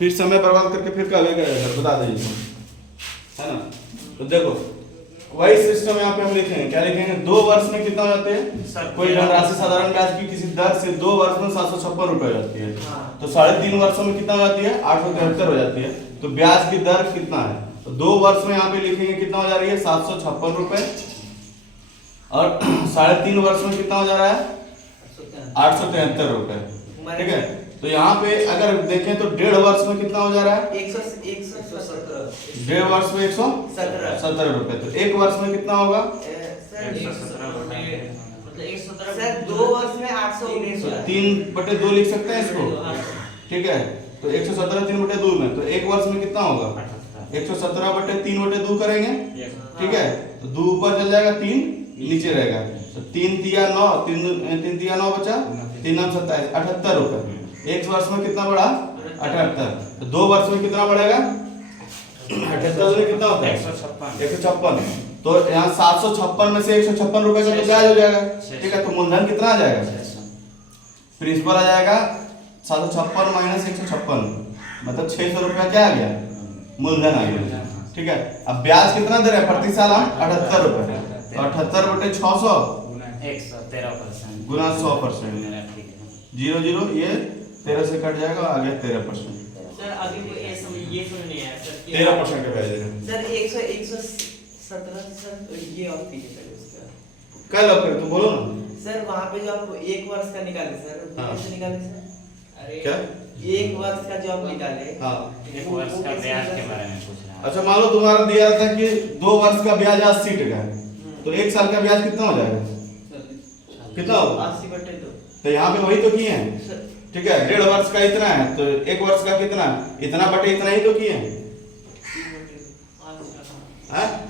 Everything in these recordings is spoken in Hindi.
फिर समय बर्बाद करके फिर कभी करेगा सर, बता दीजिए, है ना। तो देखो वही सिस्टम यहाँ पे हम लिखेंगे, क्या लिखेंगे, 2 वर्ष में कितना हो जाते हैं, कोई धनराशि साधारण ब्याज की किसी दर से 2 वर्ष में 756 रुपए हो जाती है, तो 3.5 वर्षों में कितना हो जाती है, 873 हो जाती है। तो ब्याज की दर कितना है, तो 2 वर्ष में यहाँ पे लिखेंगे कितना हो जा रही है, 756 रुपए, और 3.5 वर्ष में कितना हो जा रहा है, 873 रुपए, ठीक है। तो यहाँ पे अगर देखें तो 1.5 वर्ष में कितना हो जा रहा है, 1.5 वर्ष में 117 रुपए, तो 1 वर्ष में कितना होगा, सर 2 वर्ष में 819 होता है। 3/2 लिख सकते हैं इसको, ठीक है। तो 117 3/2 में, तो 1 वर्ष में कितना होगा, 117/3/2 करेंगे, ठीक है। तो 2 ऊपर चल जाएगा, 3 नीचे रहेगा, तो 3 तिया 9, 3 तिया 9 बचा, 3 9 27, 78 रुपए। 1 वर्ष में कितना बढ़ा, 78। तो 2 वर्ष में कितना बढ़ेगा, 78 में कितना होता है, 156। तो यहाँ 756 में से 156 रुपए का तो ब्याज हो जाएगा, ठीक है। तो मूलधन कितना आ जाएगा, प्रिंसिपल आ जाएगा 756 माइनस 156, मतलब 600 रुपया क्या आ गया, मूलधन आ गया, ठीक है। अब ब्याज कितना दे रहे हैं प्रति साल हम, 78 रुपए, तो 78/600 गुना 100%, 0 ये 13 से कट जाएगा, आ गया 13%। सर अभी तो ये समझ नहीं आया सर, 13% का ब्याज देगा सर। 117 सर ये और ठीक है सर उसका कल अब तुम बोलो ना सर। वहाँ पे जो आप 1 वर्ष का निकाले सर, वो हाँ। कैसे निकाले सर, अरे क्या 1 वर्ष का जो आप निकाले, हाँ, 1 वर्ष का ब्याज के बारे में पूछ रहा है। अच्छा मान लो तुम्हारा दिया था कि 2 वर्ष का ब्याज 80 टका है, तो 1 साल का ब्याज कितना हो जाएगा, कितना होगा, 80/2। तो यहाँ पे वही तो किए हैं, सर ठीक है। 1.5 वर्ष का इतना है, तो 1 वर्ष का कितना, इतना बटे इतना ही तो किए हैं,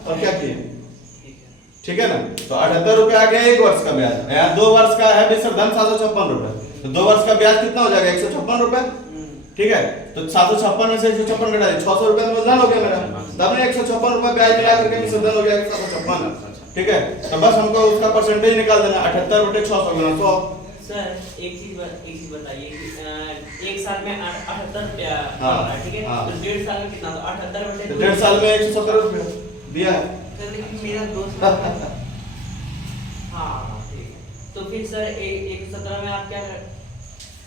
और क्या किए, ठीक है ना। तो 78 रुपए आ गया 1 वर्ष का ब्याज, यहाँ 2 वर्ष का है बेसर धन 756 रुपए, तो 2 वर्ष का ब्याज कितना हो जाएगा, 156 रुपए, ठीक है। तो 756 में से 156 घटा दे, 600 रुपए मूलधन हो गया मेरा, तब ने 156 रुपए ब्याज मिला करके मूलधन हो गया 756, ठीक है। तो बस हमको उसका परसेंटेज निकाल देना, 78/600 गुना 100। सर एक चीज बताइए कि 1 साल में 78 रुपया, हाँ, ठीक है। हाँ। तो 1.5 साल में कितना, तो 78/2, 1.5 साल में 117 रुपए दिया है। सर लेकिन मेरा 2 साल हाँ ठीक है। तो फिर सर 117 में आप क्या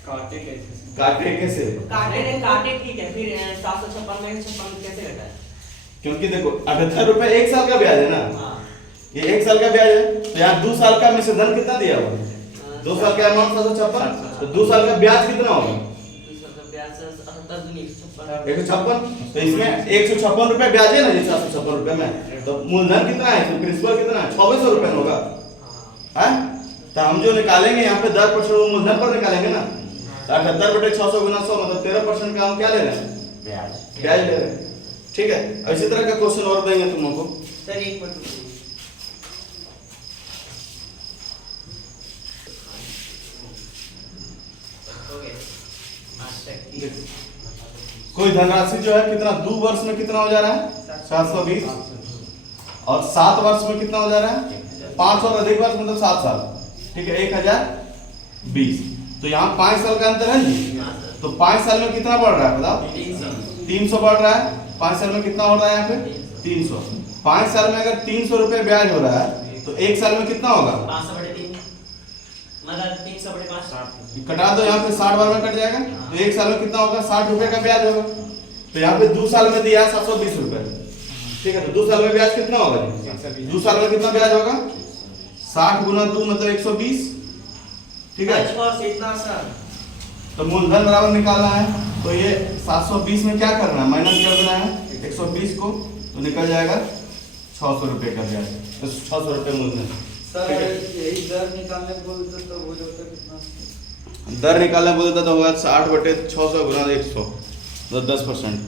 काटे कैसे, काटे ठीक है, फिर 756 में 56 कैसे घटा है, क्योंकि देखो 78 रुपए 1 साल का ब्याज है ना, हाँ ये 1 साल का ब्याज है, तो यहाँ 2 साल का में से धन कितना दिया हुआ, 2 साल का अमाउंट 756, तो 2 साल का ब्याज कितना होगा, 156। तो इसमें 156 रुपए ब्याज है ना, जैसे 756 रुपए में, तो मूलधन कितना है, तो प्रिंसिपल कितना है, 2600 रुपए होगा, है। तो हम जो निकालेंगे यहाँ पे 10% वो मूलधन पर निकालेंगे ना, 78/600 गुना 100 मतलब 13% का हम क्या ले रहे हैं, ब्याज ले रहे हैं, ठीक है। इसी तरह का क्वेश्चन और देंगे तुम लोगों को। सर एक मिनट कोई धनराशि जो है कितना 2 वर्ष में कितना हो जा रहा है, 720, और 7 वर्ष में कितना हो जा रहा है, 5 और अधिक वर्ष मतलब 7 साल, ठीक है, 1020। तो यहाँ 5 साल का अंतर है जी, तो 5 साल में कितना बढ़ रहा है बताओ, 300 बढ़ रहा है। 5 साल में कितना हो रहा है यहाँ पे, 300। 5 साल में अगर 300 रुपए ब्याज हो रहा है, तो 1 साल में कितना होगा, 5/3 मतलब 300/5 कटा दो, यहाँ पे 60 बार में कट जाएगा, तो 1 साल में कितना होगा, 60 रुपए का ब्याज होगा। तो यहाँ पे 2 साल में दिया 720 रुपए, ठीक है। तो 2 साल में ब्याज कितना होगा, 2 साल में कितना ब्याज होगा, 60 गुना 2 मतलब 120, ठीक है। इतना सर तो मूलधन बराबर निकालना है, तो ये 720 में क्या करना है, माइनस कर देना है 120 को, तो निकल जाएगा 600 रुपए का ब्याज, तो 600 रुपए मूलधन। सर यही दर निकालने बोलते तो हो जाता कितना, दर निकालना बोलता तो होगा 60/600 गुना 100, तो 10%।